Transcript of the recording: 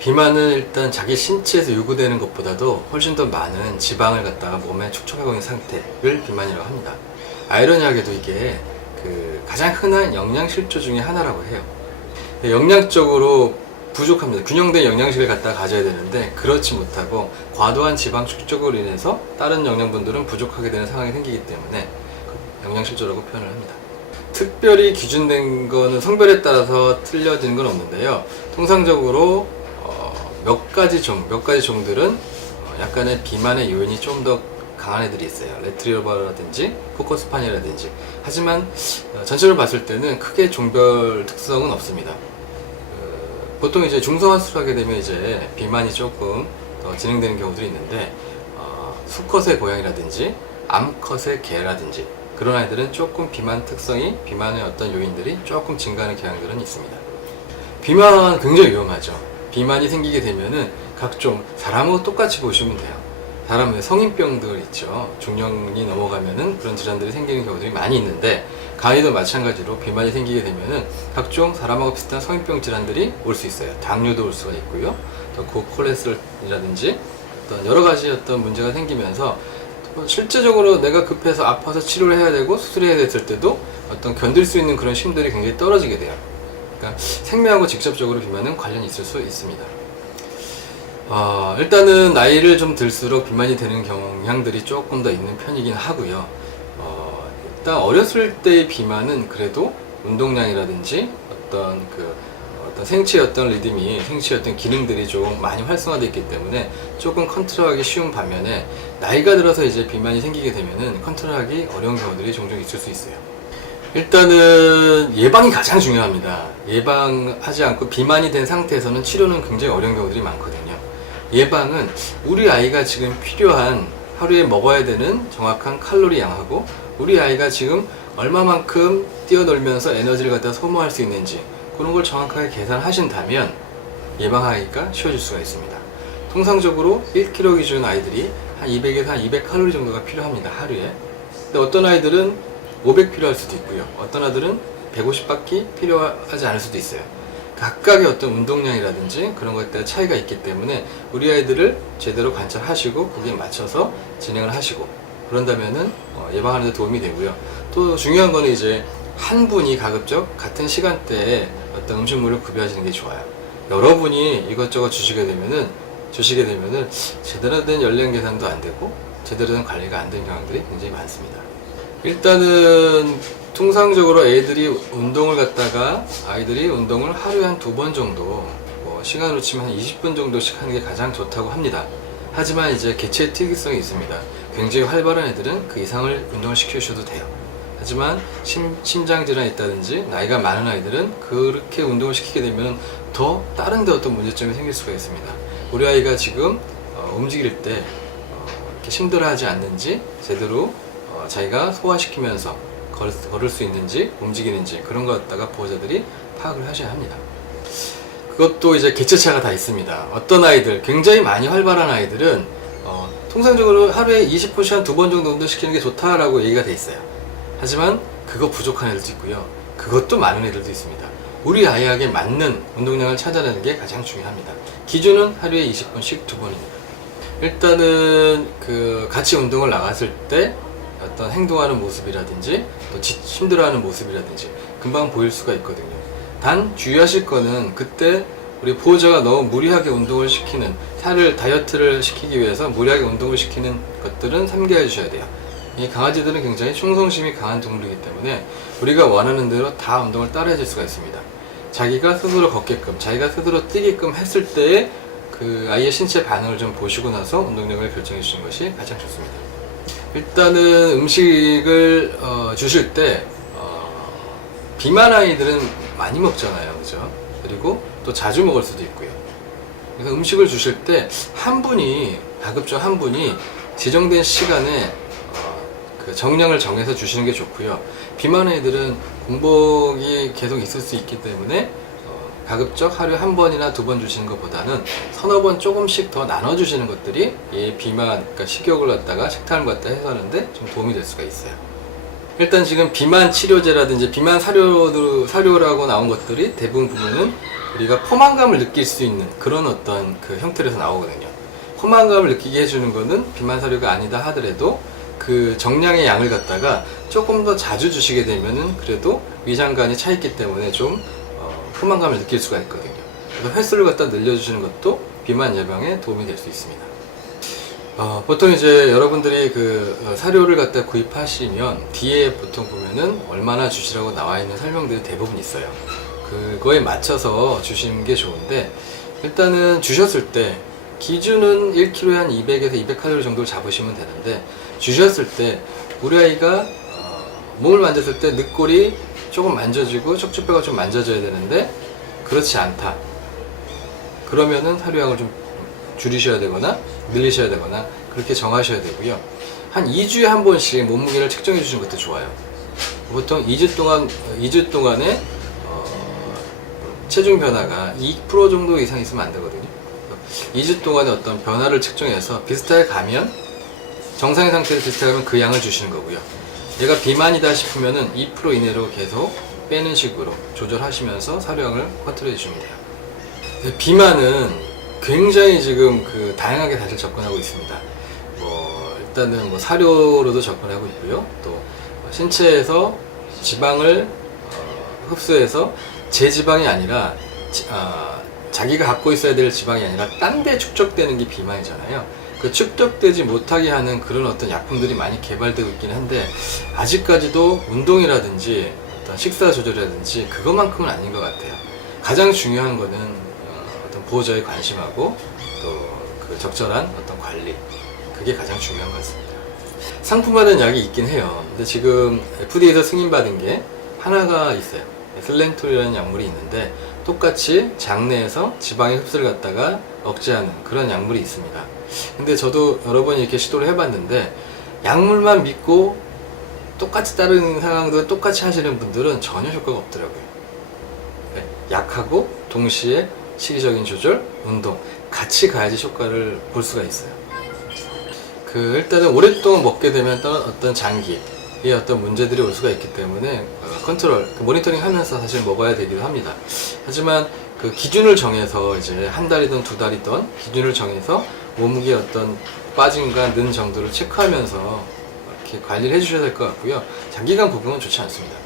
비만은 일단 자기 신체에서 요구되는 것보다도 훨씬 더 많은 지방을 갖다가 몸에 축적하고 있는 상태를 비만이라고 합니다. 아이러니하게도 이게 가장 흔한 영양실조 중에 하나라고 해요. 영양적으로 부족합니다. 균형된 영양식을 갖다 가져야 되는데 그렇지 못하고 과도한 지방 축적으로 인해서 다른 영양분들은 부족하게 되는 상황이 생기기 때문에 영양실조라고 표현을 합니다. 특별히 기준된 거는 성별에 따라서 틀려지는 건 없는데요. 통상적으로 몇 가지 종들은 약간의 비만의 요인이 좀 더 강한 애들이 있어요. 레트리버라든지 코커스판이라든지. 하지만 전체적으로 봤을 때는 크게 종별 특성은 없습니다. 보통 이제 중성화수를 하게 되면 이제 비만이 조금 더 진행되는 경우들이 있는데 수컷의 고양이라든지 암컷의 개라든지 그런 아이들은 조금 비만의 어떤 요인들이 조금 증가하는 경향들은 있습니다. 비만 굉장히 위험하죠. 비만이 생기게 되면은 각종 사람하고 똑같이 보시면 돼요. 사람의 성인병들 있죠. 중년이 넘어가면은 그런 질환들이 생기는 경우들이 많이 있는데 간이도 마찬가지로 비만이 생기게 되면은 각종 사람하고 비슷한 성인병 질환들이 올 수 있어요. 당뇨도 올 수가 있고요. 또 고콜레스테롤이라든지 어떤 여러 가지 어떤 문제가 생기면서 실제적으로 내가 급해서 아파서 치료를 해야 되고 수술해야 됐을 때도 어떤 견딜 수 있는 그런 힘들이 굉장히 떨어지게 돼요. 그러니까 생명하고 직접적으로 비만은 관련이 있을 수 있습니다. 일단은 나이를 좀 들수록 비만이 되는 경향들이 조금 더 있는 편이긴 하고요. 일단 어렸을 때의 비만은 그래도 운동량이라든지 어떤 생체의 어떤 리듬이, 생체의 어떤 기능들이 좀 많이 활성화되어 있기 때문에 조금 컨트롤하기 쉬운 반면에 나이가 들어서 이제 비만이 생기게 되면은 컨트롤하기 어려운 경우들이 종종 있을 수 있어요. 일단은 예방이 가장 중요합니다. 예방하지 않고 비만이 된 상태에서는 치료는 굉장히 어려운 경우들이 많거든요. 예방은 우리 아이가 지금 필요한 하루에 먹어야 되는 정확한 칼로리 양하고 우리 아이가 지금 얼마만큼 뛰어놀면서 에너지를 갖다 소모할 수 있는지 그런 걸 정확하게 계산하신다면 예방하기가 쉬워질 수가 있습니다. 통상적으로 1kg 기준 아이들이 한 200에서 한 200칼로리 정도가 필요합니다. 하루에. 근데 어떤 아이들은 500 필요할 수도 있고요. 어떤 아이들은 150밖에 필요하지 않을 수도 있어요. 각각의 어떤 운동량이라든지 그런 것에 따라 차이가 있기 때문에 우리 아이들을 제대로 관찰하시고 거기에 맞춰서 진행을 하시고 그런다면은 예방하는 데 도움이 되고요. 또 중요한 거는 이제 한 분이 가급적 같은 시간대에 어떤 음식물을 구비하시는 게 좋아요. 여러분이 이것저것 주시게 되면은 제대로 된 연령 계산도 안 되고 제대로 된 관리가 안 되는 경향들이 굉장히 많습니다. 일단은 통상적으로 아이들이 운동을 하루에 한 2번 정도 시간으로 치면 한 20분 정도씩 하는 게 가장 좋다고 합니다. 하지만 이제 개체의 특이성이 있습니다. 굉장히 활발한 애들은 그 이상을 운동을 시켜주셔도 돼요. 하지만 심장질환이 있다든지 나이가 많은 아이들은 그렇게 운동을 시키게 되면 더 다른 데 어떤 문제점이 생길 수가 있습니다. 우리 아이가 지금 움직일 때 이렇게 힘들어하지 않는지 제대로 자기가 소화시키면서 걸을 수 있는지 움직이는지 그런 것 갖다가 보호자들이 파악을 하셔야 합니다. 그것도 이제 개체차가 다 있습니다. 어떤 아이들, 굉장히 많이 활발한 아이들은 통상적으로 하루에 20분씩 한 2번 정도 운동시키는 게 좋다라고 얘기가 돼 있어요. 하지만 그거 부족한 애들도 있고요. 그것도 많은 애들도 있습니다. 우리 아이에게 맞는 운동량을 찾아내는 게 가장 중요합니다. 기준은 하루에 20분씩 2번입니다. 일단은 같이 운동을 나갔을 때 어떤 행동하는 모습이라든지 또 힘들어하는 모습이라든지 금방 보일 수가 있거든요. 단 주의하실 거는 그때 우리 보호자가 너무 무리하게 운동을 시키는 다이어트를 시키기 위해서 무리하게 운동을 시키는 것들은 삼가해 주셔야 돼요. 이 강아지들은 굉장히 충성심이 강한 동물이기 때문에 우리가 원하는 대로 다 운동을 따라 해줄 수가 있습니다. 자기가 스스로 걷게끔 자기가 스스로 뛰게끔 했을 때의 그 아이의 신체 반응을 좀 보시고 나서 운동량을 결정해 주시는 것이 가장 좋습니다. 일단은 음식을 주실 때 비만 아이들은 많이 먹잖아요, 그죠? 그리고 또 자주 먹을 수도 있고요. 그래서 음식을 주실 때 가급적 한 분이 지정된 시간에 정량을 정해서 주시는 게 좋고요. 비만 아이들은 공복이 계속 있을 수 있기 때문에 가급적 하루에 1번이나 2번 주시는 것보다는 서너 번 조금씩 더 나눠주시는 것들이 이 비만, 그러니까 식욕을 갖다가 식탐을 갖다 해소하는데 좀 도움이 될 수가 있어요. 일단 지금 비만 치료제라든지 비만 사료라고 나온 것들이 대부분 보면은 우리가 포만감을 느낄 수 있는 그런 어떤 그 형태로서 나오거든요. 포만감을 느끼게 해주는 거는 비만 사료가 아니다 하더라도 그 정량의 양을 갖다가 조금 더 자주 주시게 되면은 그래도 위장관이 차 있기 때문에 좀 포만감을 느낄 수가 있거든요. 그래서 횟수를 갖다 늘려주시는 것도 비만 예방에 도움이 될 수 있습니다. 보통 이제 여러분들이 그 사료를 갖다 구입하시면 뒤에 보통 보면은 얼마나 주시라고 나와 있는 설명들이 대부분 있어요. 그거에 맞춰서 주시는 게 좋은데, 일단은 주셨을 때 기준은 1kg에 한 200에서 200칼로리 정도를 잡으시면 되는데, 주셨을 때 우리 아이가 몸을 만졌을 때 늑골이 조금 만져지고 척추뼈가 좀 만져져야 되는데 그렇지 않다. 그러면은 사료량을 좀 줄이셔야 되거나 늘리셔야 되거나 그렇게 정하셔야 되고요. 한 2주에 한 번씩 몸무게를 측정해 주시는 것도 좋아요. 보통 2주 동안에 체중 변화가 2% 정도 이상 있으면 안 되거든요. 2주 동안의 어떤 변화를 측정해서 비슷하게 가면, 정상의 상태로 비슷하게 가면 그 양을 주시는 거고요. 얘가 비만이다 싶으면은 2% 이내로 계속 빼는 식으로 조절하시면서 사료량을 컨트롤해 주시면 돼요. 비만은 굉장히 지금 그 다양하게 사실 접근하고 있습니다. 일단은 사료로도 접근하고 있고요. 또 신체에서 지방을 흡수해서 제 지방이 아니라 자기가 갖고 있어야 될 지방이 아니라 딴 데 축적되는 게 비만이잖아요. 그 축적되지 못하게 하는 그런 어떤 약품들이 많이 개발되고 있긴 한데, 아직까지도 운동이라든지 어떤 식사 조절이라든지 그것만큼은 아닌 것 같아요. 가장 중요한 거는 어떤 보호자의 관심하고 또 그 적절한 어떤 관리, 그게 가장 중요한 것 같습니다. 상품화된 약이 있긴 해요. 근데 지금 FDA에서 승인받은 게 하나가 있어요. 슬렌토리라는 약물이 있는데, 똑같이 장내에서 지방의 흡수를 갖다가 억제하는 그런 약물이 있습니다. 근데 저도 여러 번 이렇게 시도를 해봤는데, 약물만 믿고 똑같이 다른 상황도 똑같이 하시는 분들은 전혀 효과가 없더라고요. 약하고 동시에 시기적인 조절, 운동 같이 가야지 효과를 볼 수가 있어요. 일단은 오랫동안 먹게 되면 어떤 장기의 어떤 문제들이 올 수가 있기 때문에 컨트롤, 모니터링 하면서 사실 먹어야 되기도 합니다. 하지만 그 기준을 정해서 이제 한 달이든 두 달이든 기준을 정해서 몸무게 어떤 빠짐과 는 정도를 체크하면서 이렇게 관리를 해주셔야 될 것 같고요. 장기간 복용은 좋지 않습니다.